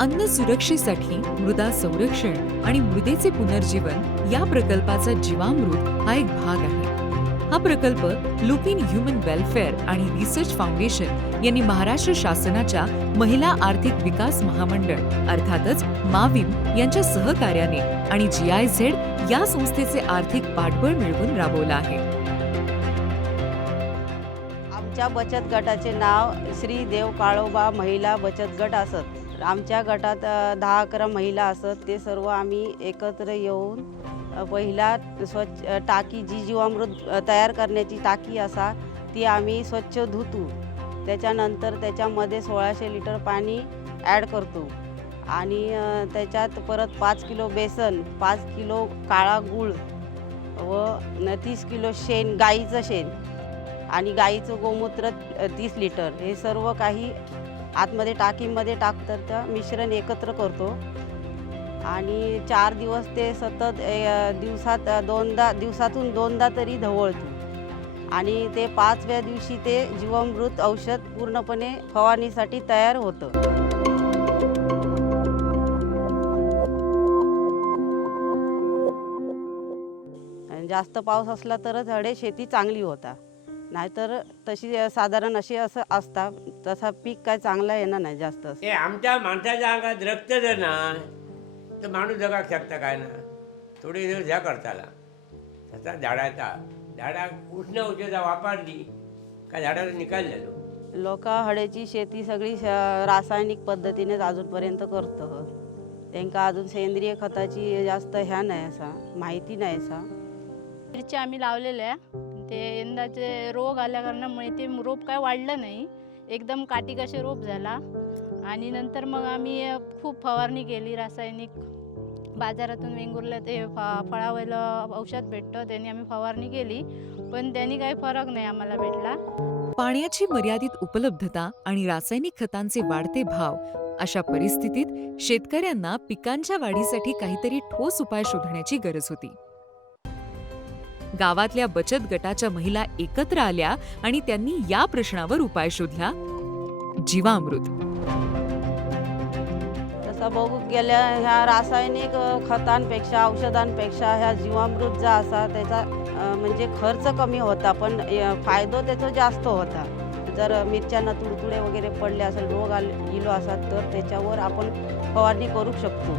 अन्न सुरक्षेसाठी मृदा संरक्षण आणि मृदेचे पुनर्जीवन या प्रकल्पाचा जीवामृत हा एक भाग आहे। हा प्रकल्प लुपिन ह्युमन वेलफेअर आणि रिसर्च फाउंडेशन यांनी महाराष्ट्र शासनाच्या महिला आर्थिक विकास महामंडळ अर्थातच माविम यांच्या सहकार्याने आणि GIZ या संस्थेचे आर्थिक पाठबळ मिळवून राबवला आहे। आमच्या बचत गटाचे नाव श्री देव काळोबा महिला बचत गट असत। आमच्या गटात 10-11 महिला असत। ते सर्व आम्ही एकत्र येऊन पहिला स्वच्छ टाकी जी जीवामृत तयार करण्याची टाकी असा ती आम्ही स्वच्छ धुतो। त्याच्यानंतर त्याच्यामध्ये 1600 लिटर पाणी ॲड करतो आणि त्याच्यात परत 5 किलो बेसन, 5 किलो काळा गूळ व 30 किलो शेण, गाईचं शेण आणि गाईचं गोमूत्र 30 लिटर हे सर्व काही आतमध्ये टाकीमध्ये टाकतात। त्या मिश्रण एकत्र करतो आणि 4 दिवस ते सतत दिवसातून दोनदा तरी ढवळतो आणि ते 5व्या दिवशी ते जीवामृत औषध पूर्णपणे फवारणीसाठी तयार होतं। जास्त पाऊस असला तरच झाडे शेती चांगली होता, नाहीतर तशी साधारण अशी असं असता तसा पीक काय चांगला येणार नाही जास्त। हे आमच्या माणसाच्या अंगात रक्त जर ना तर माणूस जगाक शकता काय ना, थोडे दिवस ह्या करताला तसा झाडाक उष्ण ऊर्जेचा वापरली का झाडाला निकाललेलो। लोक हळेची शेती सगळी रासायनिक पद्धतीनेच अजूनपर्यंत करतं। त्यांना अजून सेंद्रिय खताची जास्त ह्या नाही असा माहिती नाही असा। मिरची आम्ही लावलेल्या ते यंदाचे रोग आल्या कारणामुळे ते रोप काय वाढलं नाही, एकदम काटी कसे रोप झाला आणि नंतर मग आम्ही खूप फवारणी केली रासायनिक। बाजारातून वेंगुर्ला ते फळावलं औषध भेटतं त्यांनी आम्ही फवारणी केली, पण त्यांनी काही फरक नाही आम्हाला भेटला। पाण्याची मर्यादित उपलब्धता आणि रासायनिक खतांचे वाढते भाव अशा परिस्थितीत शेतकऱ्यांना पिकांच्या वाढीसाठी काहीतरी ठोस उपाय शोधण्याची गरज होती। गावातल्या बचत गटाच्या महिला एकत्र आल्या आणि त्यांनी या प्रश्नावर उपाय शोधला, जीवामृत। तसं बघू गेल्या ह्या रासायनिक खतांपेक्षा औषधांपेक्षा ह्या जीवामृत जा असा त्याचा म्हणजे खर्च कमी होता, पण फायदा त्याचा जास्त होता। जर मिरच्यांना तुडतुडे वगैरे पडले असेल, रोग इलो असेल तर त्याच्यावर आपण फवारणी करू शकतो।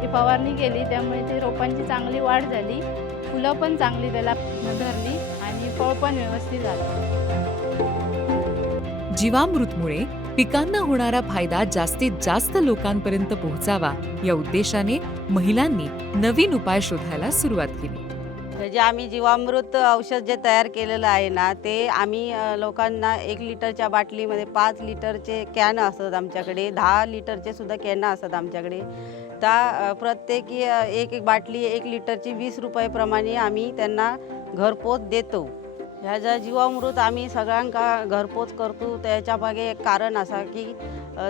ती फवारणी केली त्यामुळे ते रोपांची चांगली वाढ झाली, फुलं पण चांगली त्याला धरली आणि फळ पण व्यवस्थित झालं। जीवामृतमुळे पिकांना होणारा फायदा जास्तीत जास्त लोकांपर्यंत पोहोचावा या उद्देशाने महिलांनी नवीन उपाय शोधायला सुरुवात केली। म्हणजे आम्ही जीवामृत औषध जे तयार केलेलं आहे ना, ते आम्ही लोकांना 1 लिटरच्या बाटलीमध्ये 5 लिटरचे कॅन असतात आमच्याकडे, 10 लिटरचे सुद्धा कॅन असतात आमच्याकडे। त्या प्रत्येकी एक बाटली 1 लिटरची 20 रुपये प्रमाणे आम्ही त्यांना घरपोच देतो। ह्या ज्या जीवामृत आम्ही सगळ्यांका घरपोच करतो त्याच्या मागे एक कारण असा की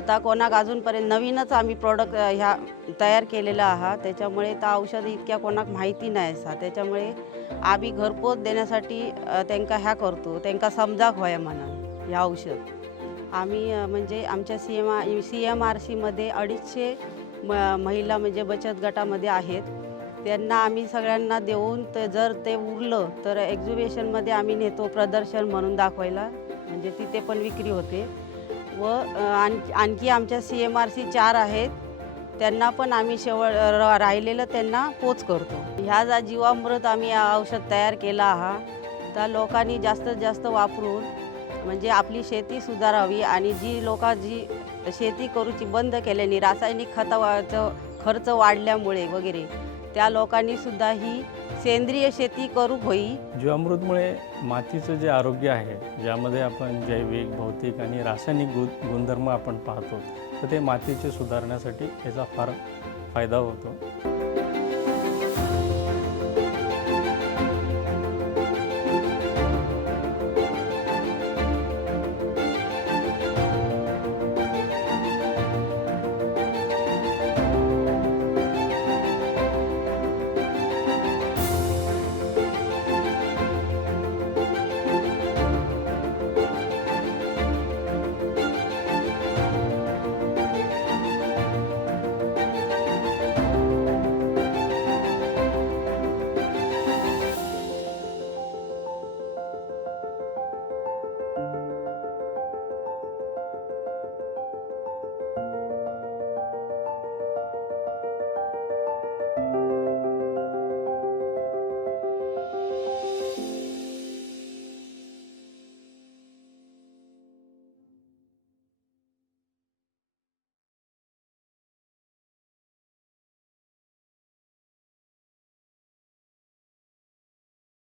त्या कोणाक अजूनपर्यंत नवीनच आम्ही प्रोडक्ट ह्या तयार केलेला आहात, त्याच्यामुळे त्या औषध इतक्या कोणाक माहिती नाही असा। त्याच्यामुळे आम्ही घरपोच देण्यासाठी त्यांना ह्या करतो, त्यांना समजाक व्हाया म्हणून ह्या औषध आम्ही म्हणजे आमच्या CMRCमध्ये 250 महिला म्हणजे बचत गटामध्ये आहेत। त्यांना आम्ही सगळ्यांना देऊन जर ते उरलं तर एक्झिबिशनमध्ये आम्ही नेतो प्रदर्शन म्हणून दाखवायला, म्हणजे तिथे पण विक्री होते। व आणखी आमच्या CMRC 4 आहेत, त्यांना पण आम्ही राहिलेलं त्यांना पोच करतो। ह्या जा जीवामृत आम्ही औषध तयार केला आहात त्या लोकांनी जास्तीत जास्त वापरून म्हणजे आपली शेती सुधारावी आणि जी जी शेती करूची बंद केल्याने रासायनिक खताचा खर्च वाढल्यामुळे वगैरे त्या लोकांनी सुद्धा ही सेंद्रिय शेती करू होई। जीवामृतमुळे मातीचं जे आरोग्य आहे, ज्यामध्ये आपण जैविक, भौतिक आणि रासायनिक गुणधर्म आपण पाहतो, तर ते मातीचे सुधारण्यासाठी याचा फार फायदा होतो।